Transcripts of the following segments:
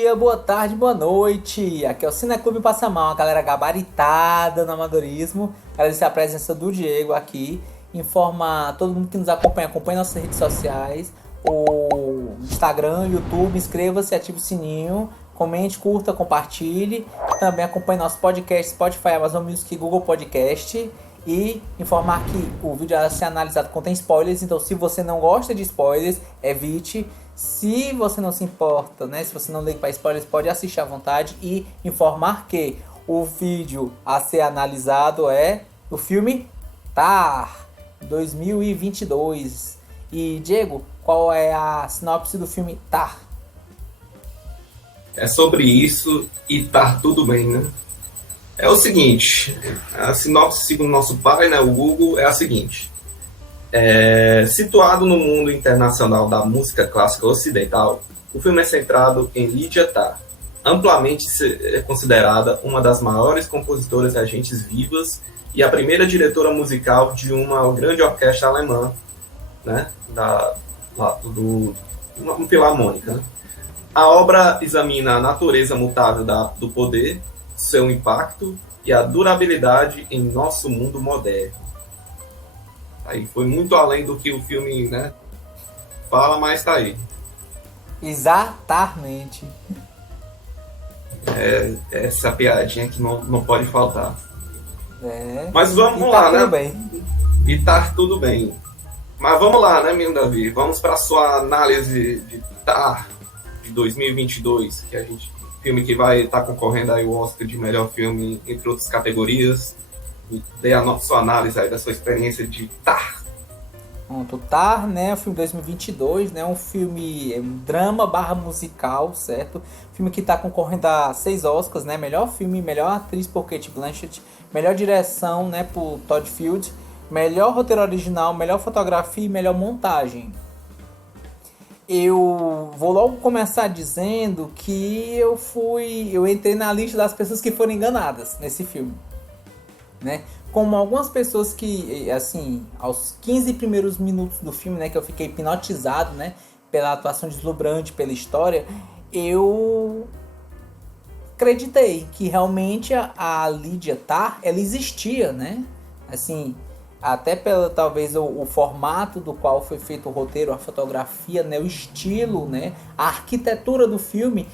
dia, boa tarde, boa noite. Aqui é o Cineclube Passamão, a galera gabaritada no amadorismo. Agradecer a presença do Diego aqui. Informar todo mundo que nos acompanha nossas redes sociais, o Instagram, YouTube. Inscreva-se, ative o sininho, comente, curta, compartilhe. Também acompanhe nosso podcast, Spotify, Amazon Music e Google Podcast. E informar que o vídeo a ser analisado contém spoilers, então se você não gosta de spoilers, evite. Se você não se importa, né? Se você não liga para spoilers, pode assistir à vontade. E informar que o vídeo a ser analisado é o filme Tar 2022. E Diego, qual é a sinopse do filme Tar? É sobre isso e tá tudo bem, né? É o seguinte, a sinopse segundo nosso pai, né, o Google, é a seguinte. Situado no mundo internacional da música clássica ocidental, o filme é centrado em Lydia Tarr, amplamente considerada uma das maiores compositoras regentes vivas e a primeira diretora musical de uma grande orquestra alemã, né, uma filarmônica. Né? A obra examina a natureza mutável do poder, seu impacto e a durabilidade em nosso mundo moderno. Aí foi muito além do que o filme, né, fala, mas tá aí. Exatamente. Essa piadinha que não pode faltar. Mas vamos lá, tá, né? Tudo bem. E tá tudo bem. Mas vamos lá, né, meu Davi? Vamos para sua análise de Tar de 2022, que filme que vai estar concorrendo aí o Oscar de melhor filme, entre outras categorias. E dê a sua análise aí da sua experiência de Tar. Pronto, Tar, né, o filme 2022, né, um filme, um drama barra musical, certo? Filme que está concorrendo a 6 Oscars, né, melhor filme, melhor atriz por Cate Blanchett, melhor direção, né, por Todd Field, melhor roteiro original, melhor fotografia e melhor montagem. Eu vou logo começar dizendo que eu entrei na lista das pessoas que foram enganadas nesse filme, né? Como algumas pessoas que, assim, aos 15 primeiros minutos do filme, né, que eu fiquei hipnotizado, né, pela atuação deslumbrante, pela história, eu acreditei que realmente a Lydia Tarr, ela existia, né? Assim, até pelo talvez o formato do qual foi feito o roteiro, a fotografia, né, o estilo, né, a arquitetura do filme,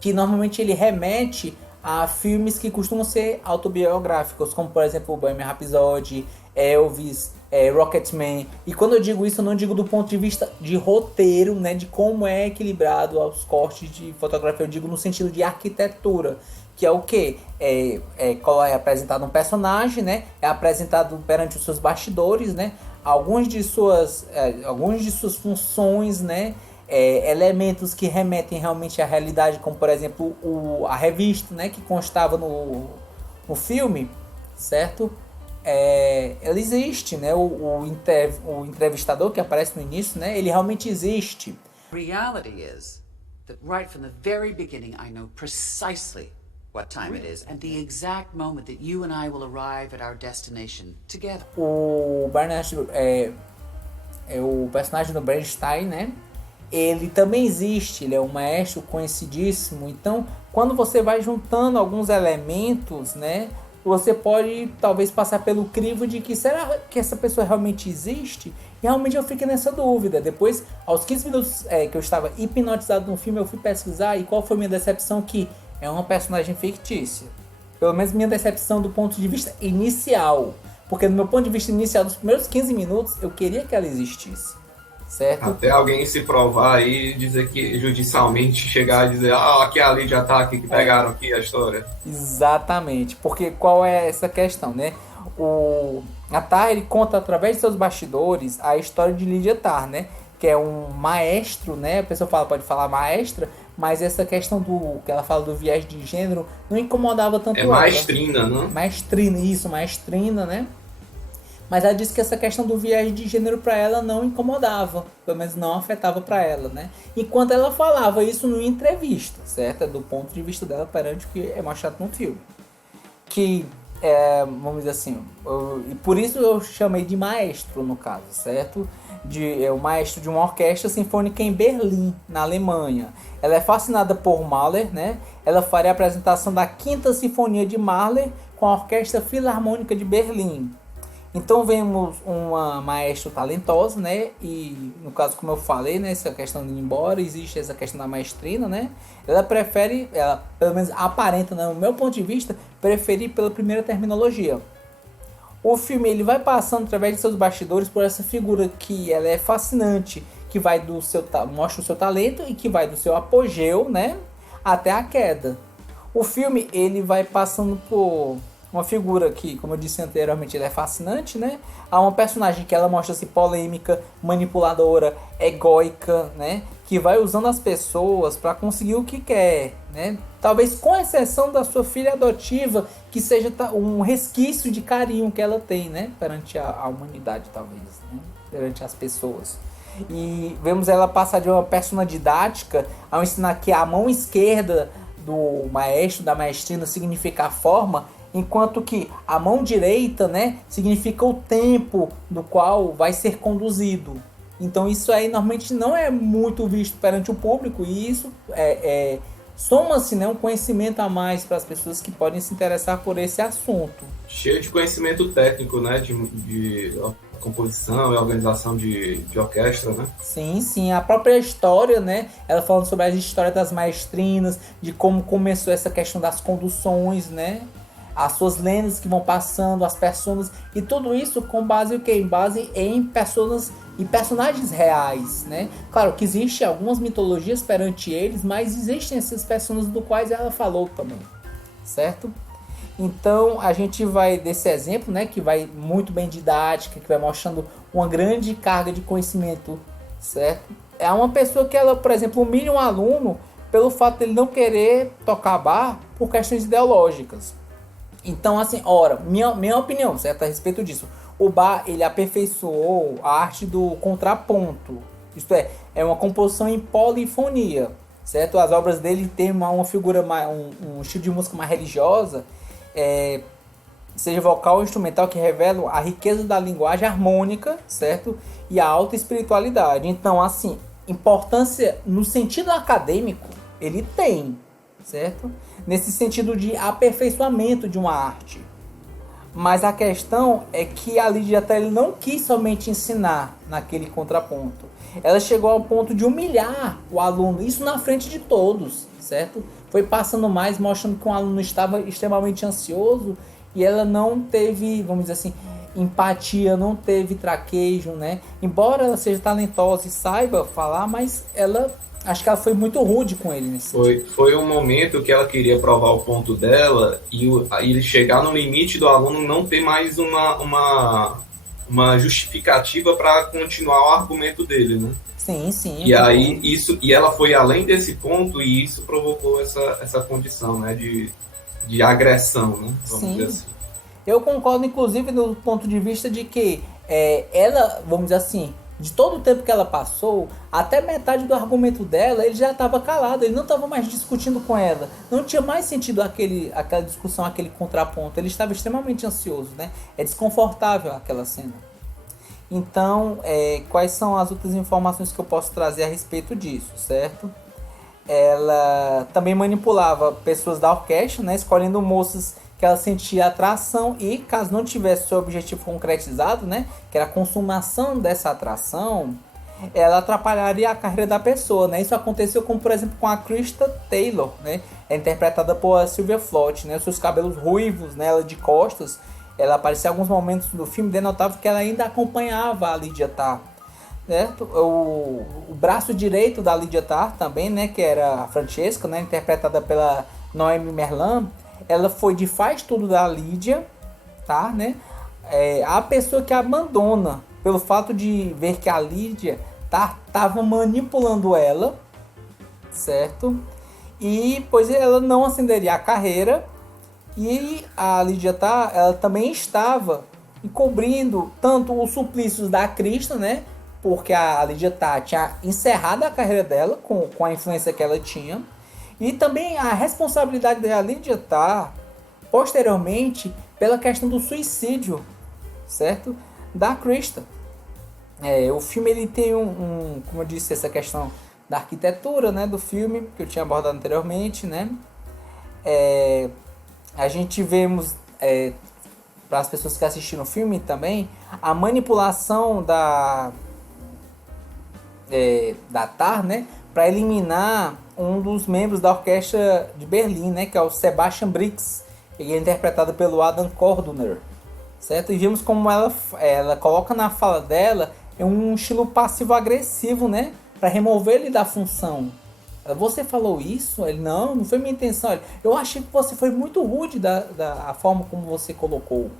que normalmente ele remete a filmes que costumam ser autobiográficos, como por exemplo o Bohemian Rhapsody, Elvis, Rocketman. E quando eu digo isso, eu não digo do ponto de vista de roteiro, né, de como é equilibrado os cortes de fotografia, eu digo no sentido de arquitetura, que é o que? É apresentado um personagem, né, é apresentado perante os seus bastidores, né, algumas de suas funções, né, elementos que remetem realmente à realidade, como por exemplo a revista, né, que constava no filme, certo? Ela existe, né? O entrevistador que aparece no início, né, ele realmente existe. Reality is that right from the very beginning I know precisely what time it is and the exact moment that you and I will arrive at our destination together. O Bernard o personagem do Bernstein, né? Ele também existe, ele é um maestro conhecidíssimo. Então, quando você vai juntando alguns elementos, né, você pode talvez passar pelo crivo de que será que essa pessoa realmente existe? E realmente eu fiquei nessa dúvida. Depois, aos 15 minutos que eu estava hipnotizado no filme, eu fui pesquisar e qual foi a minha decepção? Que é uma personagem fictícia. Pelo menos minha decepção do ponto de vista inicial. Porque no meu ponto de vista inicial, dos primeiros 15 minutos, eu queria que ela existisse. Certo? Até alguém se provar aí e dizer que judicialmente chegar e dizer aqui a Lydia Tarr aqui que pegaram aqui a história. Exatamente, porque qual é essa questão, né? A Tarr, ele conta através de seus bastidores a história de Lydia Tarr, né? Que é um maestro, né? A pessoa pode falar maestra, mas essa questão do que ela fala do viés de gênero não incomodava tanto ela. Maestrina, né? Maestrina, né? Mas ela disse que essa questão do viés de gênero para ela não incomodava, pelo menos não afetava para ela, né? Enquanto ela falava isso numa entrevista, certo? Do ponto de vista dela perante o que é mostrado no filme. Que vamos dizer assim, e por isso eu chamei de maestro no caso, certo? O maestro de uma orquestra sinfônica em Berlim, na Alemanha. Ela é fascinada por Mahler, né? Ela faria a apresentação da Quinta Sinfonia de Mahler com a Orquestra Filarmônica de Berlim. Então vemos uma maestra talentosa, né? E no caso, como eu falei, né? Essa questão de ir embora, existe essa questão da maestrina, né? Ela prefere, ela pelo menos aparenta, né, no meu ponto de vista, preferir pela primeira terminologia. O filme ele vai passando através de seus bastidores por essa figura que ela é fascinante, que vai do seu mostra o seu talento e que vai do seu apogeu, né, até a queda. O filme ele vai passando por uma figura que, como eu disse anteriormente, ela é fascinante, né? Há uma personagem que ela mostra-se polêmica, manipuladora, egóica, né? Que vai usando as pessoas para conseguir o que quer, né? Talvez com exceção da sua filha adotiva, que seja um resquício de carinho que ela tem, né? Perante a humanidade, talvez, né? Perante as pessoas. E vemos ela passar de uma persona didática ao ensinar que a mão esquerda do maestro, da maestrina, significa a forma, enquanto que a mão direita, né, significa o tempo do qual vai ser conduzido. Então isso aí normalmente não é muito visto perante o público, e isso soma-se, né, um conhecimento a mais para as pessoas que podem se interessar por esse assunto. Cheio de conhecimento técnico, né, de composição e organização de orquestra, né? Sim, sim. A própria história, né? Ela falando sobre a história das maestrinas, de como começou essa questão das conduções, né? As suas lendas que vão passando, as personas, e tudo isso com base em quê? Em base em personas e personagens reais, né? Claro que existem algumas mitologias perante eles, mas existem essas personas do quais ela falou também, certo? Então a gente vai desse exemplo, né, que vai muito bem didática, que vai mostrando uma grande carga de conhecimento, certo? É uma pessoa que ela, por exemplo, humilha um aluno pelo fato de ele não querer tocar bar por questões ideológicas. Então, assim, ora, minha opinião, certo, a respeito disso. O Bach, ele aperfeiçoou a arte do contraponto. Isto é uma composição em polifonia, certo? As obras dele têm uma figura, um estilo de música mais religiosa, seja vocal ou instrumental, que revelam a riqueza da linguagem harmônica, certo? E a alta espiritualidade. Então, assim, importância no sentido acadêmico, ele tem, certo? Nesse sentido de aperfeiçoamento de uma arte. Mas a questão é que a Lídia Telly não quis somente ensinar naquele contraponto. Ela chegou ao ponto de humilhar o aluno, isso na frente de todos, certo? Foi passando mais, mostrando que o aluno estava extremamente ansioso e ela não teve, vamos dizer assim, empatia, não teve traquejo, né? Embora ela seja talentosa e saiba falar, mas acho que ela foi muito rude com ele nesse sentido. Foi um momento que ela queria provar o ponto dela e chegar no limite do aluno não ter mais uma justificativa para continuar o argumento dele, né? Sim, sim. E aí e ela foi além desse ponto e isso provocou essa condição, né, de agressão, né? Vamos dizer assim. Eu concordo, inclusive, do ponto de vista de que ela, vamos dizer assim, de todo o tempo que ela passou, até metade do argumento dela, ele já estava calado, ele não estava mais discutindo com ela. Não tinha mais sentido aquela discussão, aquele contraponto. Ele estava extremamente ansioso, né? É desconfortável aquela cena. Então, quais são as outras informações que eu posso trazer a respeito disso, certo? Ela também manipulava pessoas da orquestra, né? Escolhendo moças que ela sentia atração e, caso não tivesse seu objetivo concretizado, né, que era a consumação dessa atração, ela atrapalharia a carreira da pessoa, né? Isso aconteceu como, por exemplo, com a Krista Taylor, né? É interpretada por Sylvia Floyd, né? Os seus cabelos ruivos, né, ela de costas, ela aparecia em alguns momentos do filme, denotava que ela ainda acompanhava a Lydia Tarr, certo? O braço direito da Lydia Tarr também, né, que era a Francesca, né, interpretada pela Noémie Merlan, ela foi de faz tudo da Lídia, tá, né? A pessoa que abandona pelo fato de ver que a Lídia estava manipulando ela, certo? E pois ela não ascenderia a carreira e a Lídia ela também estava encobrindo tanto os suplícios da Krista, né? Porque a Lídia tinha encerrado a carreira dela com a influência que ela tinha. E também a responsabilidade da Lydia posteriormente pela questão do suicídio, certo? Da Krista. O filme ele tem como eu disse, essa questão da arquitetura, né, do filme, que eu tinha abordado anteriormente, né? A gente vemos, para as pessoas que assistiram o filme também, a manipulação da TAR, né, para eliminar um dos membros da orquestra de Berlim, né, que é o Sebastian Brix. Ele é interpretado pelo Adam Cordner, certo? E vimos como ela coloca na fala dela um estilo passivo-agressivo, né, para remover ele da função. Você falou isso? Ele, não foi minha intenção. Eu achei que você foi muito rude da forma como você colocou.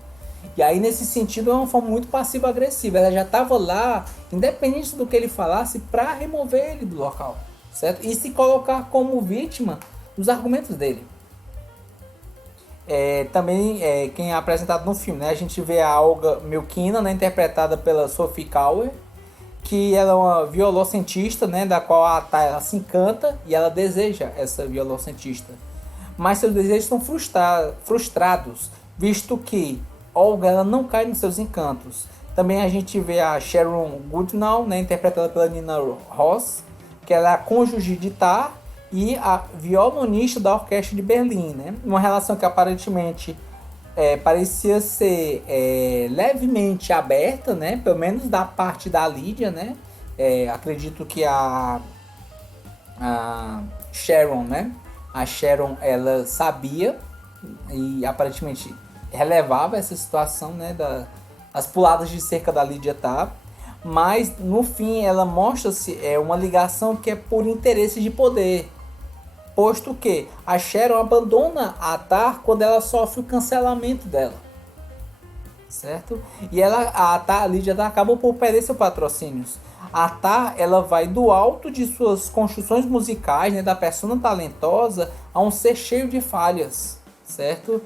E aí, nesse sentido, é uma forma muito passiva-agressiva. Ela já estava lá, independente do que ele falasse, para remover ele do local, certo? E se colocar como vítima dos argumentos dele. Também, quem é apresentado no filme, né? A gente vê a Olga Milkina, né, interpretada pela Sophie Kauer, que ela é uma violoncentista, né, da qual a Tara ela se encanta e ela deseja essa violoncentista. Mas seus desejos são frustrados, visto que Olga ela não cai nos seus encantos. Também a gente vê a Sharon Goodnow, né, interpretada pela Nina Ross, que ela é a cônjuge de Tar e a violonista da Orquestra de Berlim. Né? Uma relação que aparentemente parecia ser levemente aberta, né? Pelo menos da parte da Lídia, né? Acredito que a Sharon, né? A Sharon, ela sabia e aparentemente relevava essa situação, né? Das puladas de cerca da Lídia tá. Mas no fim ela mostra-se uma ligação que é por interesse de poder. Posto que a Sharon abandona a Tar quando ela sofre o cancelamento dela, certo? E a Lídia acaba por perder seus patrocínios. A Tar ela vai do alto de suas construções musicais, né, da persona talentosa, a um ser cheio de falhas, certo?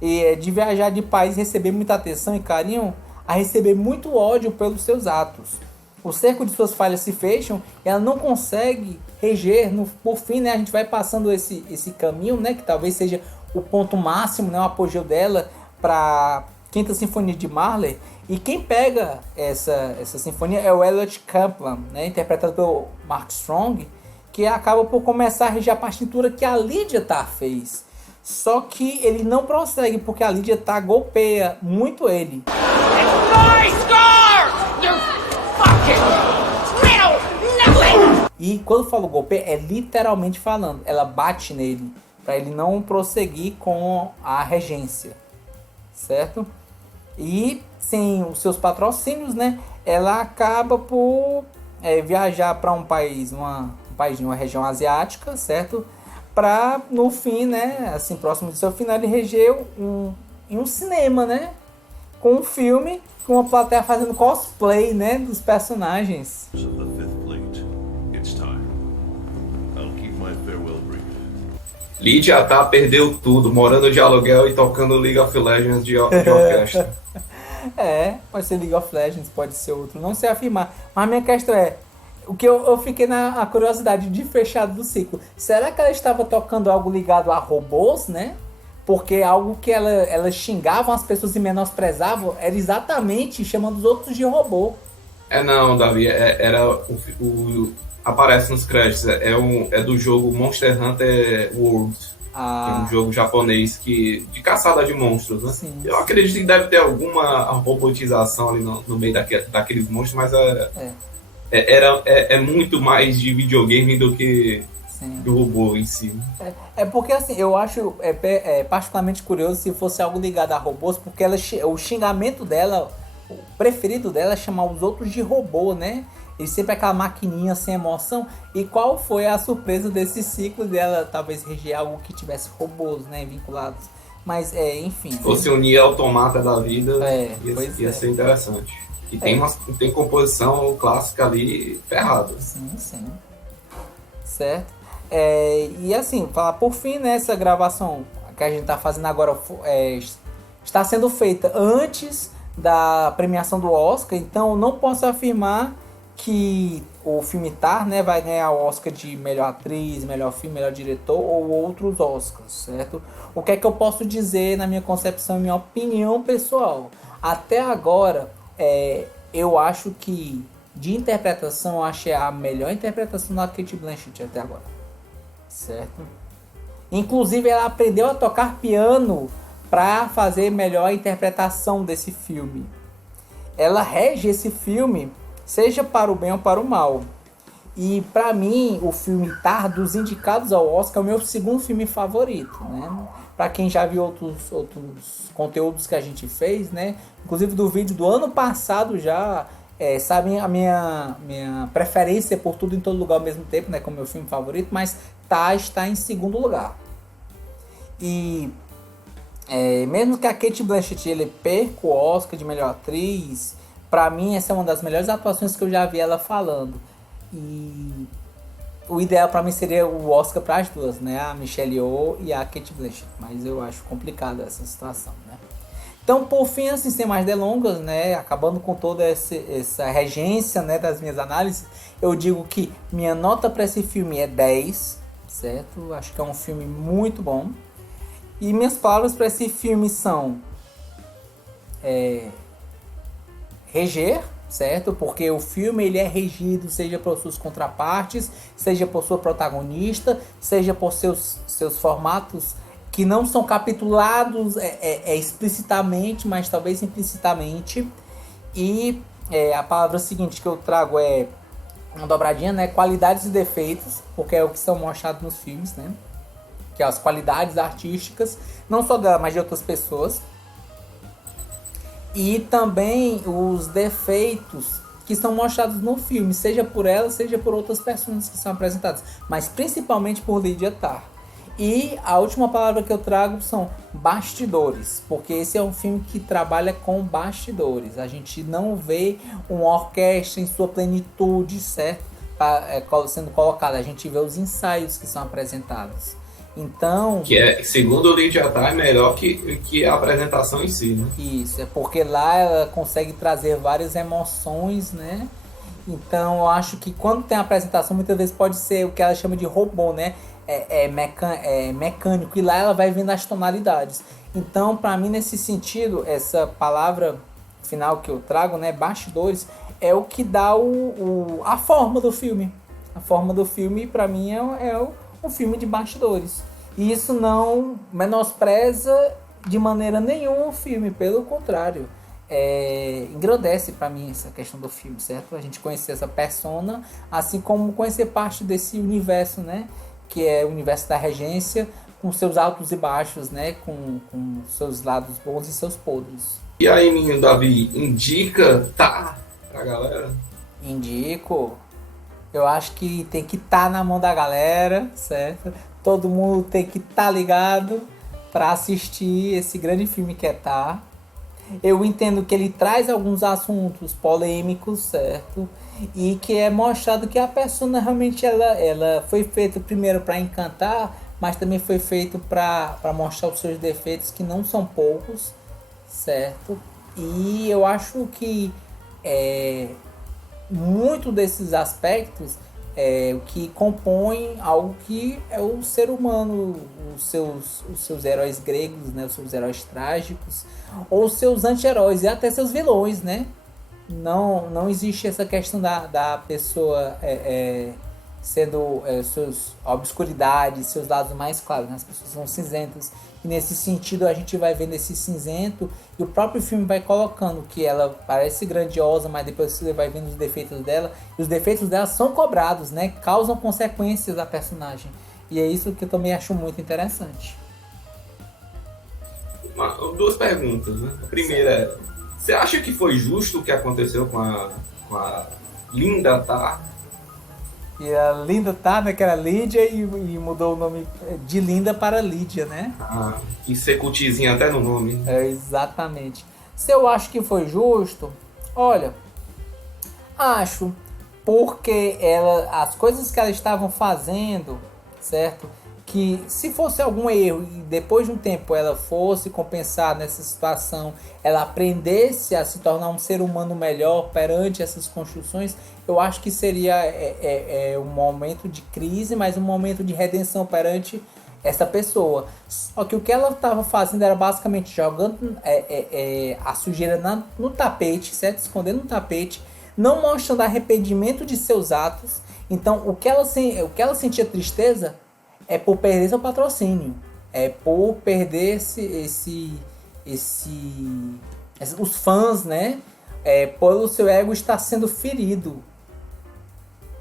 E de viajar de país, receber muita atenção e carinho, a receber muito ódio pelos seus atos. O cerco de suas falhas se fecham e ela não consegue reger. Por fim, né, a gente vai passando esse caminho, né, que talvez seja o ponto máximo, né, o apogeu dela para a Quinta Sinfonia de Mahler. E quem pega essa sinfonia é o Elliot Kaplan, né, interpretado pelo Mark Strong, que acaba por começar a reger a partitura que a Lydia Tarr fez. Só que ele não prossegue porque a Lydia Tarr golpeia muito ele. E quando falo golpe, é literalmente falando. Ela bate nele para ele não prosseguir com a regência, certo? E sem os seus patrocínios, né? Ela acaba por viajar para um país de uma região asiática, certo? Para no fim, né? Assim, próximo do seu final, ele reger em um cinema, né? Com um filme com uma plateia fazendo cosplay, né? Dos personagens. Lydia Tarr perdeu tudo, morando de aluguel e tocando League of Legends de orquestra. Pode ser League of Legends, pode ser outro, não sei afirmar. Mas a minha questão o que eu fiquei na curiosidade de fechado do ciclo. Será que ela estava tocando algo ligado a robôs, né? Porque algo que ela xingavam as pessoas e menosprezavam era exatamente chamando os outros de robô. Não, Davi, era aparece nos créditos, é do jogo Monster Hunter World, que é um jogo japonês de caçada de monstros, né? Sim, eu acredito que deve ter alguma robotização ali no meio daqueles monstros, mas é muito mais de videogame do que do robô em si. Porque assim, eu acho particularmente curioso se fosse algo ligado a robôs, porque o xingamento dela, o preferido dela é chamar os outros de robô, né? E sempre aquela maquininha sem emoção. E qual foi a surpresa desse ciclo dela talvez reger algo que tivesse robôs, né, vinculados? Mas, enfim. Se fosse o Nier Automata da vida, ia ser interessante. E tem composição clássica ali ferrada. Sim. Certo. E assim, falar por fim, né, essa gravação que a gente tá fazendo agora está sendo feita antes da premiação do Oscar. Então, não posso afirmar que o filme Tar, né, vai ganhar o Oscar de melhor atriz, melhor filme, melhor diretor ou outros Oscars, certo? O que é que eu posso dizer na minha concepção, minha opinião pessoal? Até agora, eu acho que de interpretação, eu achei a melhor interpretação da Cate Blanchett até agora, certo? Inclusive, ela aprendeu a tocar piano para fazer melhor interpretação desse filme. Ela rege esse filme, seja para o bem ou para o mal. E para mim, o filme Tar, dos indicados ao Oscar, é o meu segundo filme favorito, né? Para quem já viu outros conteúdos que a gente fez, né? Inclusive do vídeo do ano passado já, sabem a minha preferência por Tudo em Todo Lugar ao Mesmo Tempo, né? Como meu filme favorito, mas Tar está em segundo lugar. E mesmo que a Cate Blanchett ele perca o Oscar de melhor atriz, pra mim essa é uma das melhores atuações que eu já vi ela falando. E o ideal pra mim seria o Oscar para as duas, né? A Michelle Yeoh e a Cate Blanchett, mas eu acho complicada essa situação, né? Então, por fim, assim, sem mais delongas, né, acabando com toda essa regência, né, das minhas análises, eu digo que minha nota para esse filme é 10, certo? Acho que é um filme muito bom. E minhas palavras para esse filme são reger, certo? Porque o filme ele é regido seja por suas contrapartes, seja por sua protagonista, seja por seus formatos que não são capitulados explicitamente, mas talvez implicitamente. E a palavra seguinte que eu trago é uma dobradinha, né? Qualidades e defeitos, porque é o que são mostrados nos filmes, né? Que é as qualidades artísticas, não só dela, mas de outras pessoas. E também os defeitos que são mostrados no filme, seja por ela, seja por outras personas que são apresentadas, mas principalmente por Lydia Tarr. E a última palavra que eu trago são bastidores, porque esse é um filme que trabalha com bastidores. A gente não vê uma orquestra em sua plenitude, certo? Sendo colocada, a gente vê os ensaios que são apresentados. Então, que segundo o Lydia Tarr, é melhor que a apresentação em si, né? Isso, é porque lá ela consegue trazer várias emoções, né? Então eu acho que quando tem a apresentação, muitas vezes pode ser o que ela chama de robô, né? Mecânico, e lá ela vai vendo as tonalidades. Então, para mim, nesse sentido, essa palavra final que eu trago, né, bastidores, é o que dá a forma do filme. A forma do filme, para mim, um filme de bastidores. E isso não menospreza de maneira nenhuma o filme, pelo contrário. Engrandece para mim essa questão do filme, certo? A gente conhecer essa persona, assim como conhecer parte desse universo, né? Que é o universo da regência, com seus altos e baixos, né? Com seus lados bons e seus podres. E aí, menino Davi, indica Tar pra galera? Indico. Eu acho que tem que estar na mão da galera, certo? Todo mundo tem que estar ligado para assistir esse grande filme que é Tar. Eu entendo que ele traz alguns assuntos polêmicos, certo? E que é mostrado que a persona realmente ela foi feita primeiro para encantar, mas também foi feito para mostrar os seus defeitos, que não são poucos, certo? E eu acho que muito desses aspectos o que compõe algo que é o ser humano, os seus heróis gregos, né, os seus heróis trágicos, ou seus anti-heróis e até seus vilões, né? Não existe essa questão da pessoa sendo suas obscuridades, seus lados mais claros, né? As pessoas são cinzentas. E nesse sentido a gente vai vendo esse cinzento e o próprio filme vai colocando que ela parece grandiosa, mas depois você vai vendo os defeitos dela. E os defeitos dela são cobrados, né? Causam consequências à personagem. E é isso que eu também acho muito interessante. Duas perguntas, né? A primeira é, você acha que foi justo o que aconteceu com a Linda Tarr? E a Linda Tarr, né, que era Lídia, e mudou o nome de Linda para Lídia, né? E ser cutizinha até no nome. Exatamente. Se eu acho que foi justo, olha, acho, porque as coisas que elas estavam fazendo, certo? que se fosse algum erro e depois de um tempo ela fosse compensar nessa situação, ela aprendesse a se tornar um ser humano melhor perante essas construções, eu acho que seria um momento de crise, mas um momento de redenção perante essa pessoa. Só que o que ela estava fazendo era basicamente jogando a sujeira no tapete, certo? Escondendo no tapete, não mostrando arrependimento de seus atos. Então, o que ela sentia tristeza é por perder seu patrocínio, é por perder os fãs, né? Pelo seu ego estar sendo ferido.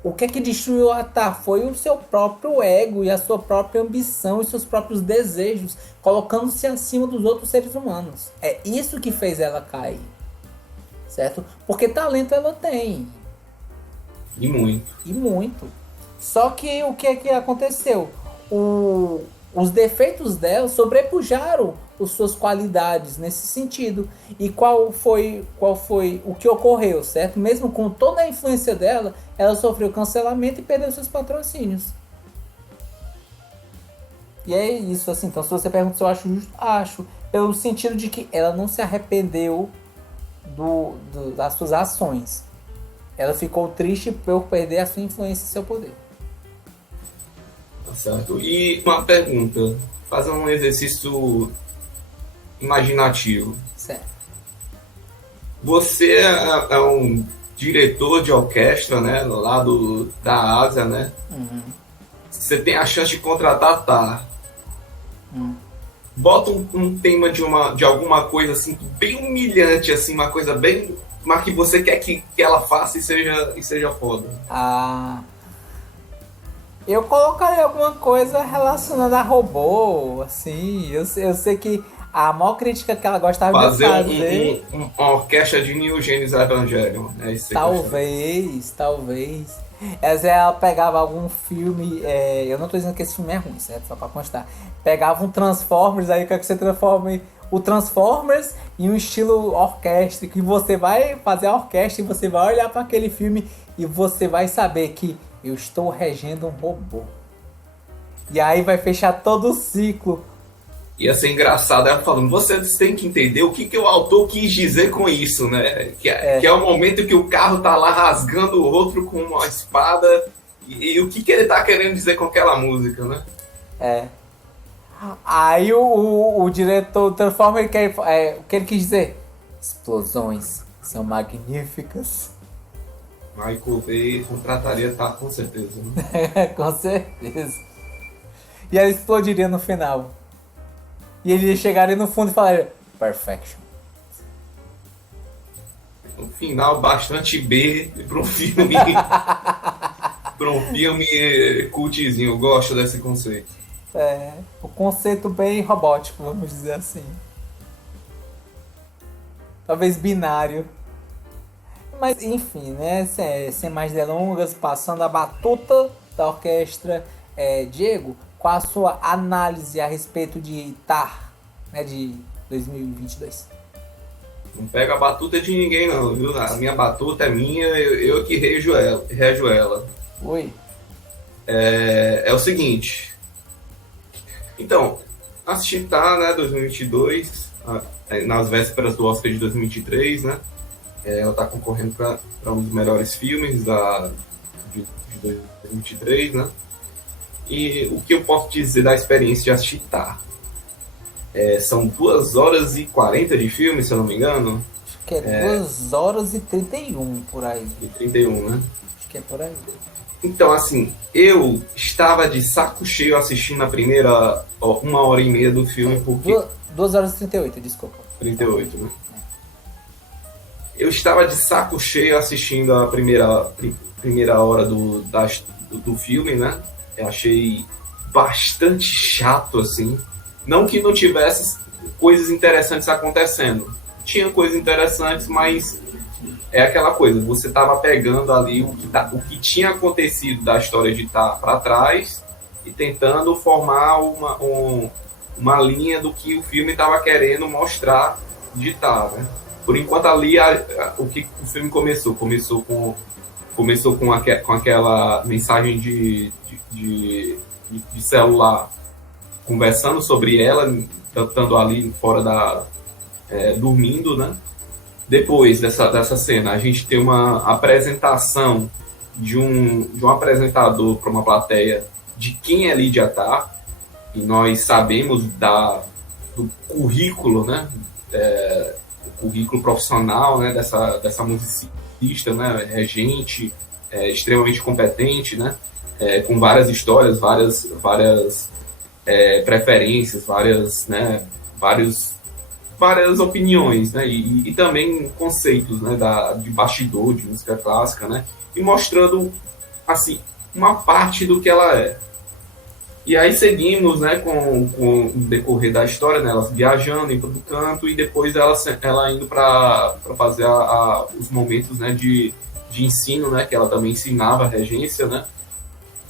O que é que destruiu a Tar? Foi o seu próprio ego e a sua própria ambição e seus próprios desejos, colocando-se acima dos outros seres humanos. É isso que fez ela cair, certo? Porque talento ela tem. E muito. E muito. Só que o que é que aconteceu? Os defeitos dela sobrepujaram as suas qualidades nesse sentido. E qual foi o que ocorreu, certo? Mesmo com toda a influência dela, ela sofreu cancelamento e perdeu seus patrocínios. E é isso, assim. Então, se você pergunta se eu acho justo, acho. Pelo sentido de que ela não se arrependeu das suas ações. Ela ficou triste por perder a sua influência e seu poder. Tá certo. E uma pergunta, fazer um exercício imaginativo. Certo. Você é um diretor de orquestra, né, lá da Ásia, né? Uhum. Você tem a chance de contratar a Tar. Bota um tema de alguma coisa assim, bem humilhante, assim, uma coisa bem... Mas que você quer que ela faça e seja foda. Eu colocaria alguma coisa relacionada a robô, assim. Eu sei que a maior crítica que ela gostava de fazer... uma orquestra de New Genesis Evangelion. É isso que talvez. Ela pegava algum filme... eu não tô dizendo que esse filme é ruim, certo? Só pra constar. Pegava um Transformers, aí quer que você transforme o Transformers em um estilo orquestra, que você vai fazer a orquestra e você vai olhar para aquele filme e você vai saber que eu estou regendo um robô. E aí vai fechar todo o ciclo. Ia ser engraçado ela falando, vocês têm que entender o que o autor quis dizer com isso, né? Que é o momento que o carro tá lá rasgando o outro com uma espada e o que ele tá querendo dizer com aquela música, né? Aí o diretor do Transformers, o que ele quis dizer? Explosões são magníficas. Michael Bay contrataria, tá, com certeza. Né? Com certeza. E ela explodiria no final. E ele chegaria no fundo e falaria Perfection. Um final bastante B para um filme. para um filme cultzinho. Eu gosto desse conceito. O conceito bem robótico, vamos dizer assim. Talvez binário. Mas enfim, né? Sem mais delongas, passando a batuta da orquestra, Diego, qual a sua análise a respeito de Tar, né, de 2022? Não pega a batuta de ninguém não, viu? A minha batuta é minha, eu que rejo ela. Oi. É o seguinte. Então, assisti Tar, né, 2022, nas vésperas do Oscar de 2023, né? Ela tá concorrendo para um dos melhores filmes de 2023, né? E o que eu posso dizer da experiência de assistir Tar? São 2 horas e 40 de filme, se eu não me engano. Acho que 2 horas e 31 por aí. E 31, né? Acho que é por aí. Então, assim, eu estava de saco cheio assistindo a primeira 1h30 do filme, porque... 2 horas e 38, desculpa. 38, né? Eu estava de saco cheio assistindo a primeira hora do filme, né? Eu achei bastante chato, assim. Não que não tivesse coisas interessantes acontecendo. Tinha coisas interessantes, mas é aquela coisa. Você estava pegando ali o que tinha acontecido da história de Tar para trás e tentando formar uma linha do que o filme estava querendo mostrar de Tar, né? Por enquanto ali o que o filme começou com aquela mensagem de celular conversando sobre ela, estando ali fora dormindo, né? Depois dessa cena, a gente tem uma apresentação de um apresentador para uma plateia de quem é Lydia Tarr, e nós sabemos do currículo, né? O currículo profissional, né? dessa musicista, né? Regente, extremamente competente, né? Com várias histórias, várias preferências, várias opiniões, né? E também conceitos, né? De bastidor, de música clássica, né? E mostrando, assim, uma parte do que ela é. E aí seguimos, né, com o decorrer da história, né, elas viajando, indo para o canto, e depois ela indo para fazer os momentos, né, de ensino, né, que ela também ensinava a regência, né.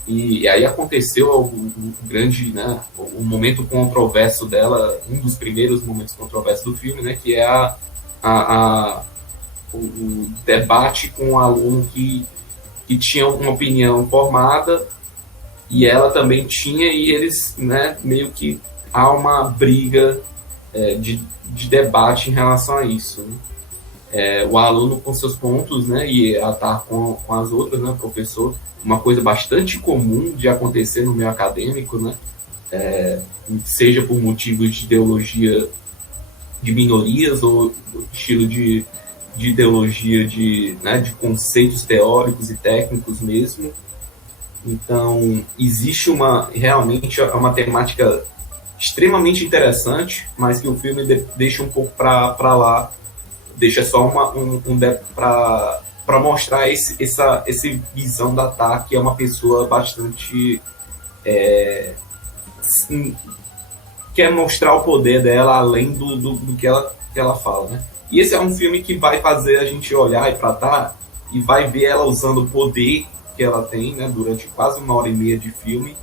E aí aconteceu o grande, né, o momento controverso dela, um dos primeiros momentos controversos do filme, né, que é o debate com um aluno que tinha uma opinião formada e ela também tinha, e eles, né, meio que há uma briga de debate em relação a isso, né? O aluno com seus pontos, né, e ela tá com as outras, né, professor, uma coisa bastante comum de acontecer no meio acadêmico, né, seja por motivos de ideologia de minorias ou estilo de ideologia né, de conceitos teóricos e técnicos mesmo. Então, existe realmente uma temática extremamente interessante, mas que o filme deixa um pouco para lá, deixa só para mostrar essa visão da Tarr, que é uma pessoa bastante... quer mostrar o poder dela além do que ela fala, né? E esse é um filme que vai fazer a gente olhar e para Tarr e vai ver ela usando o poder que ela tem, né, durante quase 1h30 de filme,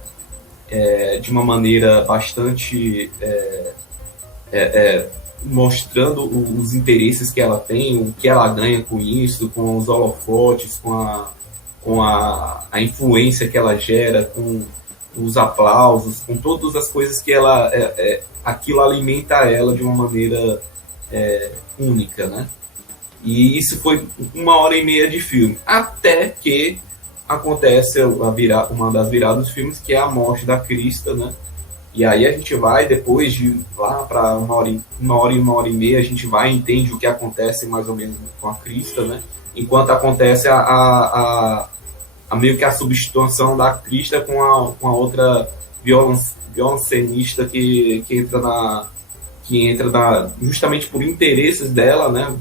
de uma maneira bastante mostrando os interesses que ela tem, o que ela ganha com isso, com os holofotes, com a influência que ela gera, com os aplausos, com todas as coisas que ela aquilo alimenta ela de uma maneira única, né? E isso foi 1h30 de filme, até que acontece uma das viradas dos filmes, que é a morte da Krista, né? E aí a gente vai, depois de lá para 1h30, a gente vai e entende o que acontece mais ou menos com a Krista, né? Enquanto acontece a meio que a substituição da Krista com a outra violoncelista que entra justamente por interesses dela, né?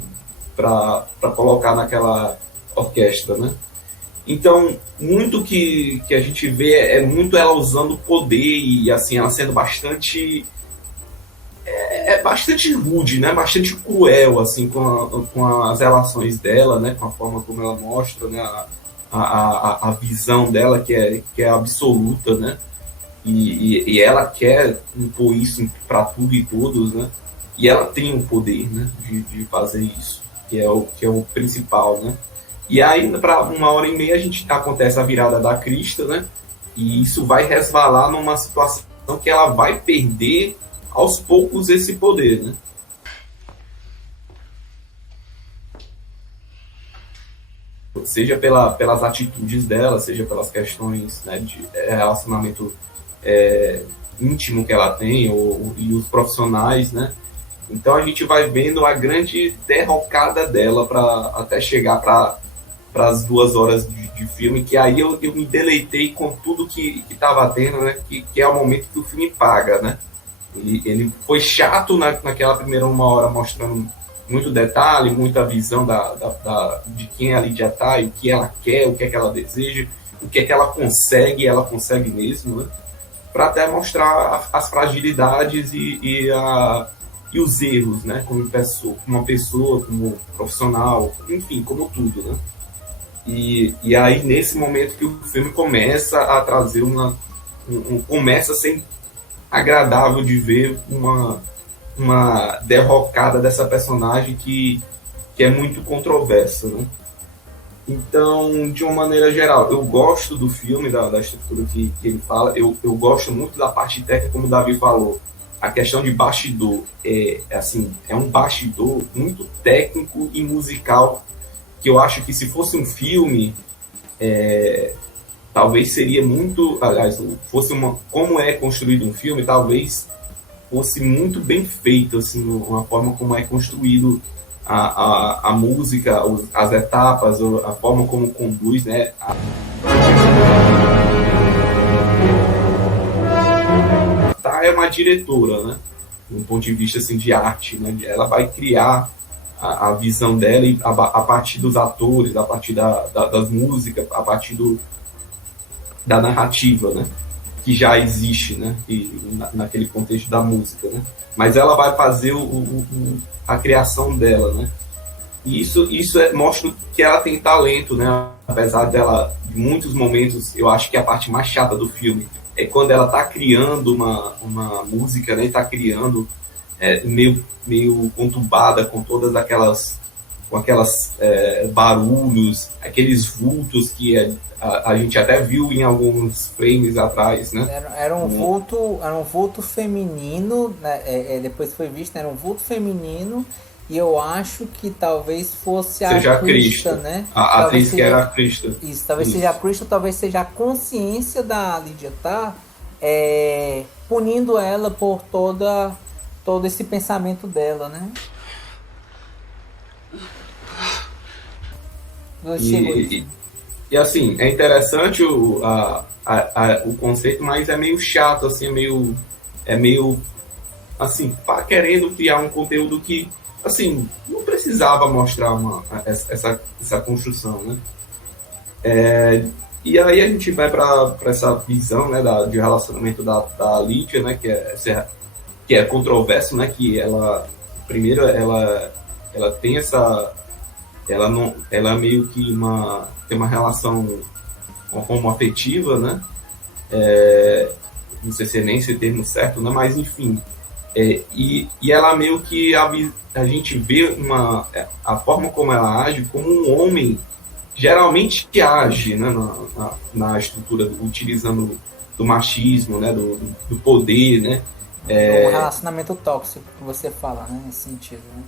Para colocar naquela orquestra, né? Então, muito que a gente vê é muito ela usando o poder e, assim, ela sendo bastante bastante rude, né? Bastante cruel, assim, com as relações dela, né? Com a forma como ela mostra, né? A visão dela que é absoluta, né? E ela quer impor isso para tudo e todos, né? E ela tem o poder, né? De fazer isso, que é o principal, né? E aí, para 1h30, acontece a virada da Krista, né? E isso vai resvalar numa situação que ela vai perder aos poucos esse poder, né? Seja pelas atitudes dela, seja pelas questões, né, de relacionamento íntimo que ela tem, e os profissionais, né? Então a gente vai vendo a grande derrocada dela para até chegar para as 2 horas de filme, que aí eu me deleitei com tudo que estava tendo, né? Que é o momento que o filme paga, né? Ele foi chato naquela primeira 1 hora, mostrando muito detalhe, muita visão de quem a Lydia Tarr, o que ela quer, o que é que ela deseja, o que é que ela consegue mesmo, né? Para até mostrar as fragilidades e os erros, né? Como uma pessoa, como profissional, enfim, como tudo, né? E aí, nesse momento que o filme começa a trazer começa a ser agradável de ver uma derrocada dessa personagem que é muito controversa, né? Então, de uma maneira geral, eu gosto do filme, da estrutura que ele fala. Eu gosto muito da parte técnica, como o Davi falou. A questão de bastidor é um bastidor muito técnico e musical, que eu acho que se fosse um filme, talvez seria muito, aliás, como é construído um filme, talvez fosse muito bem feito, assim, uma forma como é construído a música, as etapas, a forma como conduz, né? É uma diretora, né? Um ponto de vista assim, de arte, né? Ela vai criar a visão dela a partir dos atores, a partir das músicas, a partir da narrativa, né? Que já existe, né? Naquele contexto da música, né? Mas ela vai fazer a criação dela, né? E isso mostra que ela tem talento, né? Apesar dela, em muitos momentos, eu acho que a parte mais chata do filme é quando ela está criando uma música, né? Está criando meio conturbada com todas aquelas barulhos, aqueles vultos que a gente até viu em alguns frames atrás, né? Era um vulto feminino, né? Depois foi visto, era um vulto feminino, e eu acho que talvez fosse a Krista, né? A atriz que era a Krista. Isso, talvez seja a Krista, talvez seja a consciência da Lydia tá punindo ela por todo esse pensamento dela, né? E assim, é interessante o conceito, mas é meio chato, assim, é meio assim, querendo criar um conteúdo que, assim, não precisava mostrar essa construção, né? E aí a gente vai para essa visão, né, de relacionamento da Lydia, né, que é controverso, né, que ela primeiro ela tem ela meio que tem uma relação homoafetiva, né? Não sei se é nem esse termo certo, né? Mas enfim, e ela meio que a gente vê a forma como ela age como um homem geralmente que age, né? Na estrutura, utilizando do machismo, né? Do poder, né? Um relacionamento tóxico que você fala, né? Nesse sentido, né?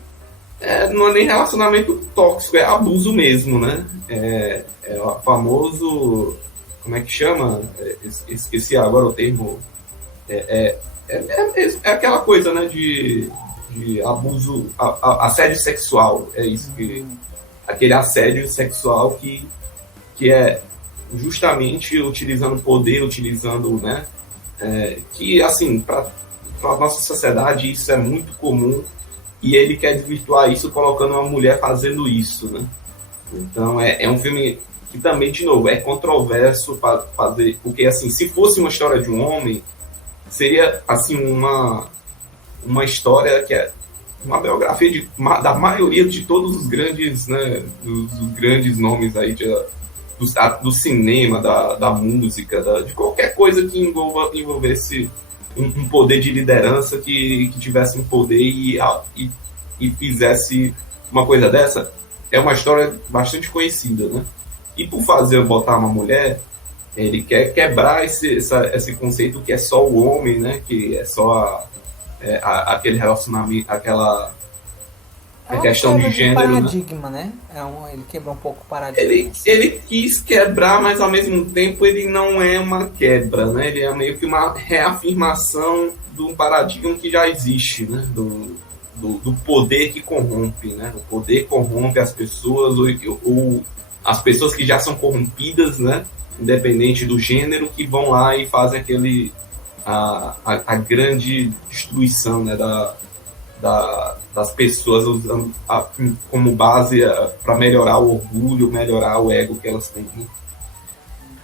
Não é nem relacionamento tóxico, é abuso mesmo, né? É o famoso... Como é que chama? Esqueci agora o termo. É aquela coisa, né? De abuso... assédio sexual. É isso que... Aquele assédio sexual que é justamente utilizando poder, utilizando, né? Que, assim, para a nossa sociedade isso é muito comum. E ele quer desvirtuar isso colocando uma mulher fazendo isso, né? Então é um filme que também, de novo, é controverso para fazer, porque assim, se fosse uma história de um homem, seria assim uma história que é uma biografia da maioria de todos os grandes, né, dos grandes nomes aí do cinema, da música, de qualquer coisa que envolvesse um poder de liderança, que tivesse um poder e fizesse uma coisa dessa. É uma história bastante conhecida, né? E por botar uma mulher, ele quer quebrar esse conceito que é só o homem, né? Que é só aquele relacionamento, aquela questão de gênero, paradigma, né? Ele quebrou um pouco o paradigma. Ele quis quebrar, mas ao mesmo tempo ele não é uma quebra, né? Ele é meio que uma reafirmação de um paradigma que já existe, né? Do poder que corrompe, né? O poder corrompe as pessoas ou as pessoas que já são corrompidas, né? Independente do gênero, que vão lá e fazem a grande destruição, né? Das pessoas, usando como base para melhorar o orgulho, melhorar o ego que elas têm.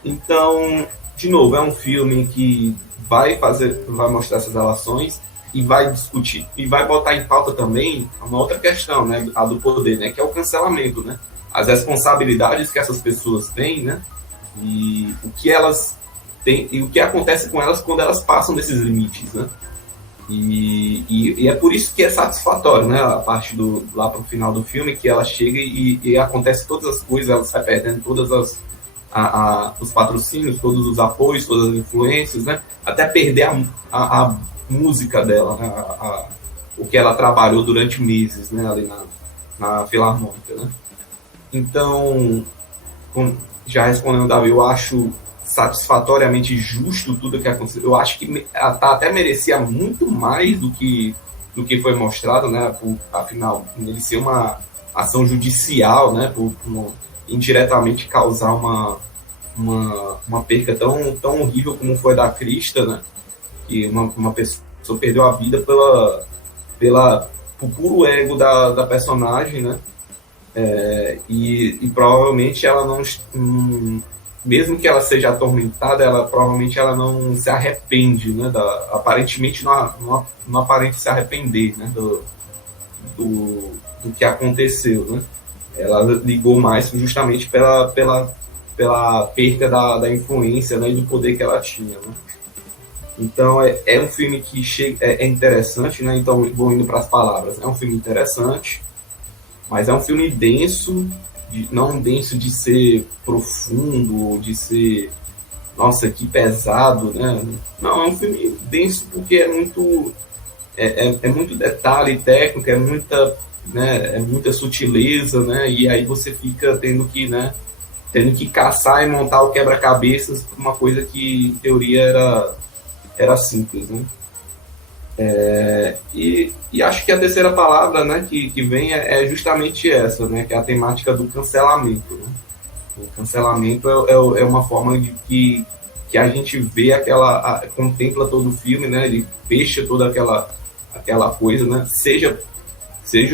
Então, de novo, é um filme que vai mostrar essas relações e vai discutir, e vai botar em pauta também uma outra questão, né, a do poder, né, que é o cancelamento, né, as responsabilidades que essas pessoas têm, né, e o que elas têm, e o que acontece com elas quando elas passam desses limites, né. E é por isso que é satisfatório, né? A parte lá pro final do filme, que ela chega e acontece todas as coisas, ela sai perdendo todas os patrocínios, todos os apoios, todas as influências, né? Até perder a música dela, né? O que ela trabalhou durante meses, né? Ali na Filarmônica, né? Então, já respondendo, Davi, eu acho satisfatoriamente justo tudo que aconteceu. Eu acho que ela até merecia muito mais do que foi mostrado, né? Afinal, ele ser uma ação judicial, né? Por indiretamente causar uma perca tão horrível como foi da Krista, né? Que uma pessoa perdeu a vida por puro ego da personagem, né? E provavelmente ela não, mesmo que ela seja atormentada, provavelmente ela não se arrepende, né? Aparentemente não aparenta se arrepender, né? Do que aconteceu, né? Ela ligou mais justamente pela perca da influência, né? E do poder que ela tinha, né? Então é um filme que é interessante, né? Então vou indo para as palavras. É um filme interessante, mas é um filme denso, não denso de ser profundo, de ser, nossa, que pesado, né? Não, é um filme denso porque é muito detalhe técnico, é muita sutileza, né? E aí você fica tendo que caçar e montar o quebra-cabeças, uma coisa que em teoria era simples, né? E acho que a terceira palavra, né, que vem é justamente essa, né, que é a temática do cancelamento, né? O cancelamento é uma forma de que a gente vê contempla todo o filme, né? Ele fecha toda aquela coisa, né? Seja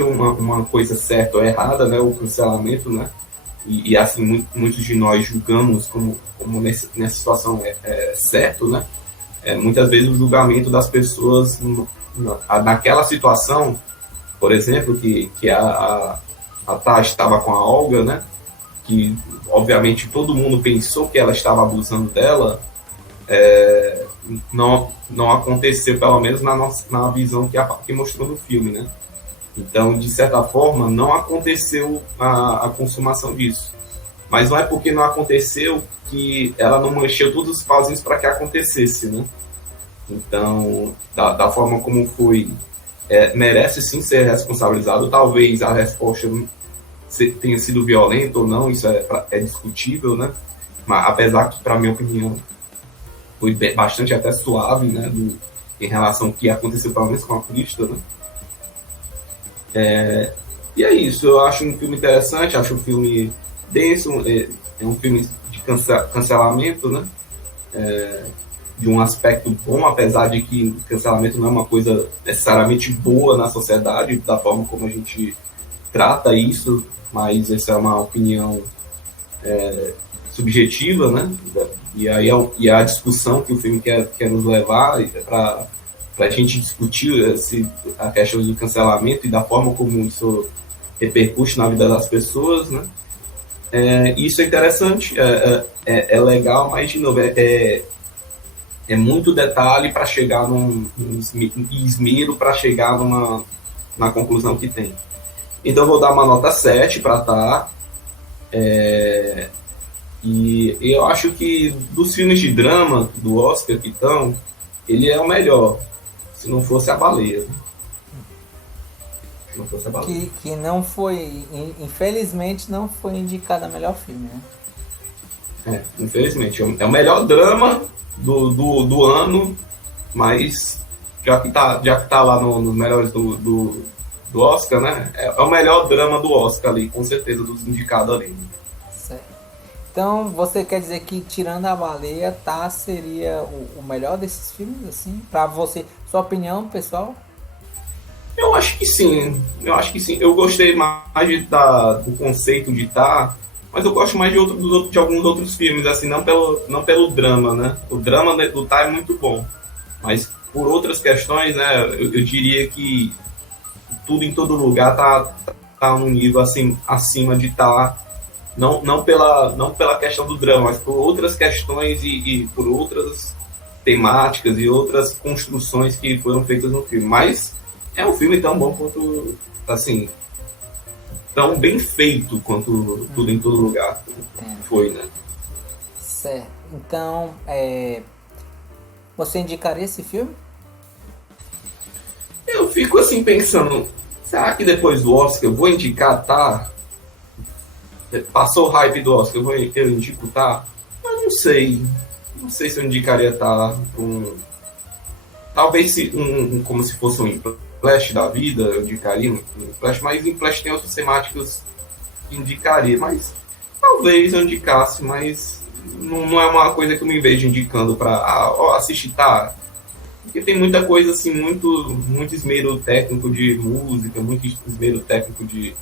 uma coisa certa ou errada, né? O cancelamento, né? E assim, muitos de nós julgamos como nessa situação é certo, né? Muitas vezes o julgamento das pessoas naquela situação, por exemplo, que a Tati estava com a Olga, né? Que obviamente todo mundo pensou que ela estava abusando dela, não aconteceu, pelo menos na visão que mostrou no filme, né? Então, de certa forma, não aconteceu a consumação disso. Mas não é porque não aconteceu que ela não mexeu todos os pauzinhos para que acontecesse, né? Então, da forma como foi, merece sim ser responsabilizado. Talvez a resposta tenha sido violenta ou não, isso é discutível, né? Mas, apesar que, para minha opinião, foi bastante até suave, né? Em relação ao que aconteceu, pelo menos com a Krista, né? E é isso, eu acho um filme interessante, acho um filme denso, é um filme de cancelamento, né? De um aspecto bom, apesar de que cancelamento não é uma coisa necessariamente boa na sociedade, da forma como a gente trata isso, mas essa é uma opinião subjetiva, né? E a discussão que o filme quer nos levar para a gente discutir a questão do cancelamento e da forma como isso repercute na vida das pessoas, né? Isso é interessante, é legal, mas de novo, é muito detalhe para chegar num esmero para chegar na conclusão que tem. Então eu vou dar uma nota 7 para Tá. E eu acho que dos filmes de drama do Oscar que estão, ele é o melhor, se não fosse a Baleia. Se não fosse a Baleia. Que não foi, infelizmente, não foi indicado a melhor filme, né? Infelizmente. É o melhor drama do ano, mas já que tá lá nos melhores do Oscar, né? É o melhor drama do Oscar ali, com certeza, dos indicados ali. Certo. Então, você quer dizer que, tirando a Baleia, Tá seria o melhor desses filmes, assim? Pra você, sua opinião, pessoal? Eu acho que sim. Eu gostei mais do conceito de Tá, mas eu gosto mais de alguns outros filmes, assim, não pelo drama, né? O drama do Tá é muito bom, mas por outras questões, né, eu diria que Tudo em Todo Lugar tá num nível, assim, acima de Tá, não pela questão do drama, mas por outras questões e por outras temáticas e outras construções que foram feitas no filme. Mas é um filme tão bom quanto, assim, tão bem feito quanto Tudo em Todo Lugar foi, né? Certo. Então, você indicaria esse filme? Eu fico assim pensando, será que depois do Oscar eu vou indicar, tá? Passou o hype do Oscar, eu indico, tá? Mas não sei. Não sei se eu indicaria, tá? Talvez como se fosse um Flash da vida, eu indicaria um Flash, mas em Flash tem outras temáticas que indicaria, mas talvez eu indicasse, mas não é uma coisa que eu me vejo indicando pra assistir, tá? Porque tem muita coisa assim, muito esmero técnico de música, muito esmero técnico de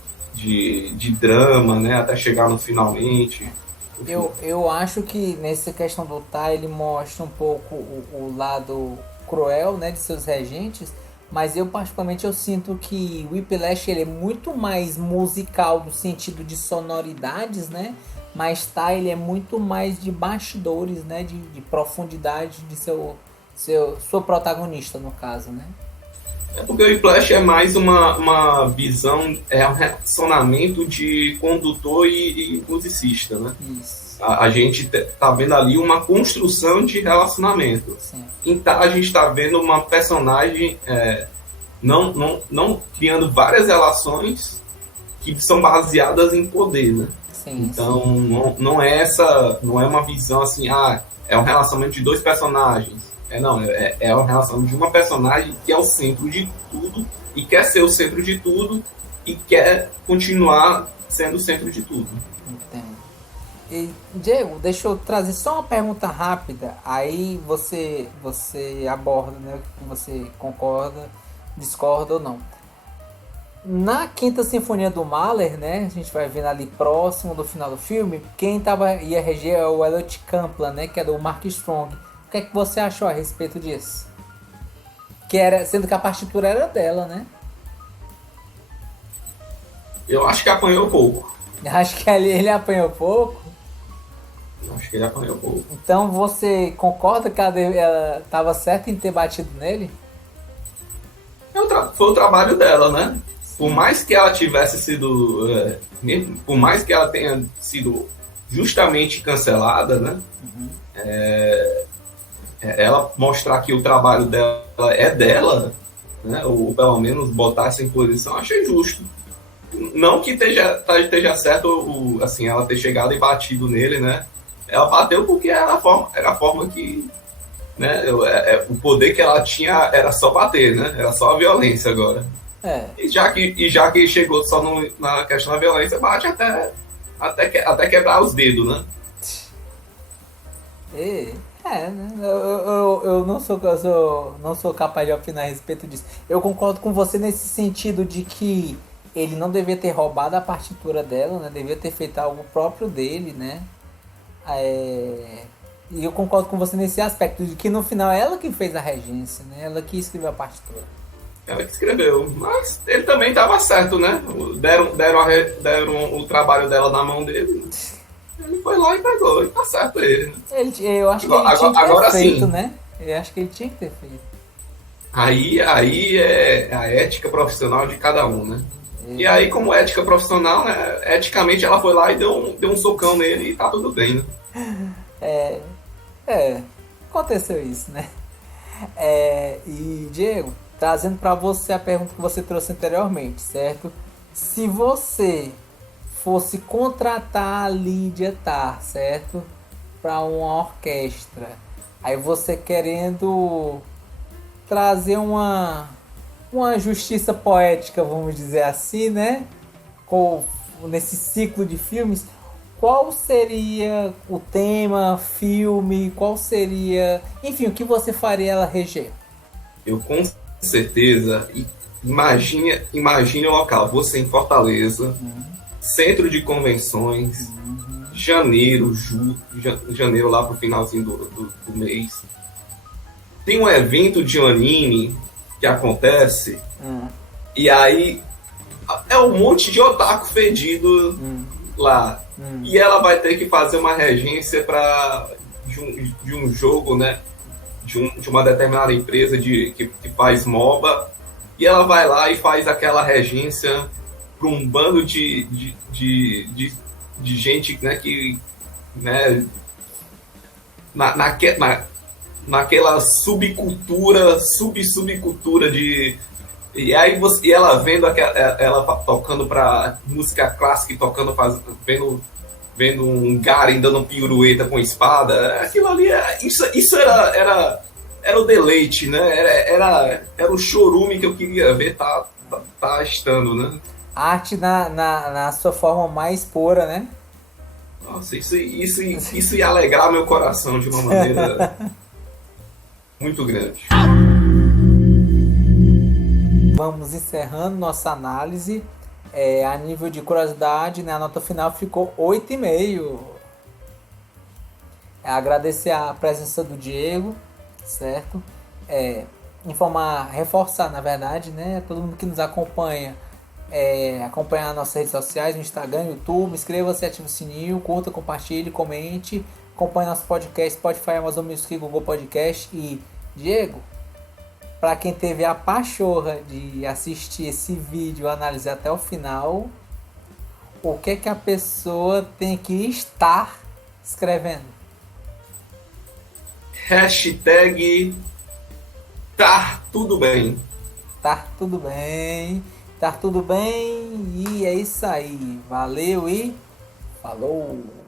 drama, né? Até chegar no finalmente. Eu acho que nessa questão do Tá, ele mostra um pouco o lado cruel, né, de seus regentes, mas eu particularmente eu sinto que o Whiplash ele é muito mais musical no sentido de sonoridades, né? Mas Tá, ele é muito mais de bastidores, né, de profundidade de sua protagonista, no caso, né? É porque o Whiplash é mais uma visão, é um relacionamento de condutor e musicista, né? Isso. A gente tá vendo ali uma construção de relacionamento. Sim. Então a gente tá vendo uma personagem não criando várias relações que são baseadas em poder, né? Sim, então não é uma visão assim, é um relacionamento de dois personagens. É uma relação de uma personagem que é o centro de tudo e quer ser o centro de tudo e quer continuar sendo o centro de tudo. Entendo. E, Diego, deixa eu trazer só uma pergunta rápida, aí você aborda, né, que você concorda, discorda ou não. Na Quinta Sinfonia do Mahler, né, a gente vai vendo ali próximo do final do filme, quem ia reger é o Elliot Kaplan, né, que é do Mark Strong. O que é que você achou a respeito disso? Sendo que a partitura era dela, né? Eu acho que apanhou pouco. Acho que ele apanhou pouco. Eu acho que ele apanhou pouco. Então você concorda que ela estava certa em ter batido nele? Foi o trabalho dela, né? Por mais que ela tivesse sido... por mais que ela tenha sido justamente cancelada, né? Ela mostrar que o trabalho dela é dela, né? Ou pelo menos botar essa em posição, achei justo. Não que esteja certo assim, ela ter chegado e batido nele, né? Ela bateu porque era a forma que, né? O poder que ela tinha era só bater, né? Era só a violência agora. E já que chegou só na questão da violência, bate até quebrar os dedos, né? Né? Eu não sou capaz de opinar a respeito disso. Eu concordo com você nesse sentido de que ele não devia ter roubado a partitura dela, né? Devia ter feito algo próprio dele, né? E eu concordo com você nesse aspecto de que no final é ela que fez a regência, né? Ela que escreveu a partitura. Ela que escreveu, mas ele também estava certo, né? Deram o trabalho dela na mão dele. Ele foi lá e pegou, e tá certo ele. Eu acho que ele tinha que ter feito, né? Eu acho que ele tinha que ter feito. Aí é a ética profissional de cada um, né? E aí, como ética profissional, né? Eticamente ela foi lá e deu um socão nele e tá tudo bem, né? Aconteceu isso, né? E Diego, trazendo pra você a pergunta que você trouxe anteriormente, certo? Se você fosse contratar a Lydia Tarr, certo? Para uma orquestra. Aí você querendo trazer uma justiça poética, vamos dizer assim, né? Nesse ciclo de filmes, qual seria o tema, filme, qual seria... Enfim, o que você faria ela reger? Eu com certeza... Imagine o local. Você em Fortaleza... Centro de convenções, janeiro lá pro finalzinho do mês. Tem um evento de anime que acontece, e aí é um monte de otaku fedido lá. E ela vai ter que fazer uma regência de um jogo, né? de uma determinada empresa que faz MOBA, e ela vai lá e faz aquela regência para um bando de gente, né, que, né, naquela subcultura de. E aí e ela vendo ela tocando para música clássica e tocando, vendo um Garen dando pirueta com espada, aquilo ali, isso era o deleite, né? Era o chorume que eu queria ver tá estando, né? Arte na sua forma mais pura, né? Nossa, isso ia alegrar meu coração de uma maneira muito grande. Vamos encerrando nossa análise. A nível de curiosidade, né, a nota final ficou 8,5. Agradecer a presença do Diego, certo? Reforçar, na verdade, né, todo mundo que nos acompanha, acompanhar nas nossas redes sociais, no Instagram, YouTube, inscreva-se, ative o sininho, curta, compartilhe, comente, acompanhe nosso podcast, Spotify, Amazon Music, Google Podcast. E, Diego, para quem teve a pachorra de assistir esse vídeo, analisar até o final, o que é que a pessoa tem que estar escrevendo? Hashtag tá tudo bem. Tá tudo bem. Tá tudo bem. E é isso aí. Valeu e falou!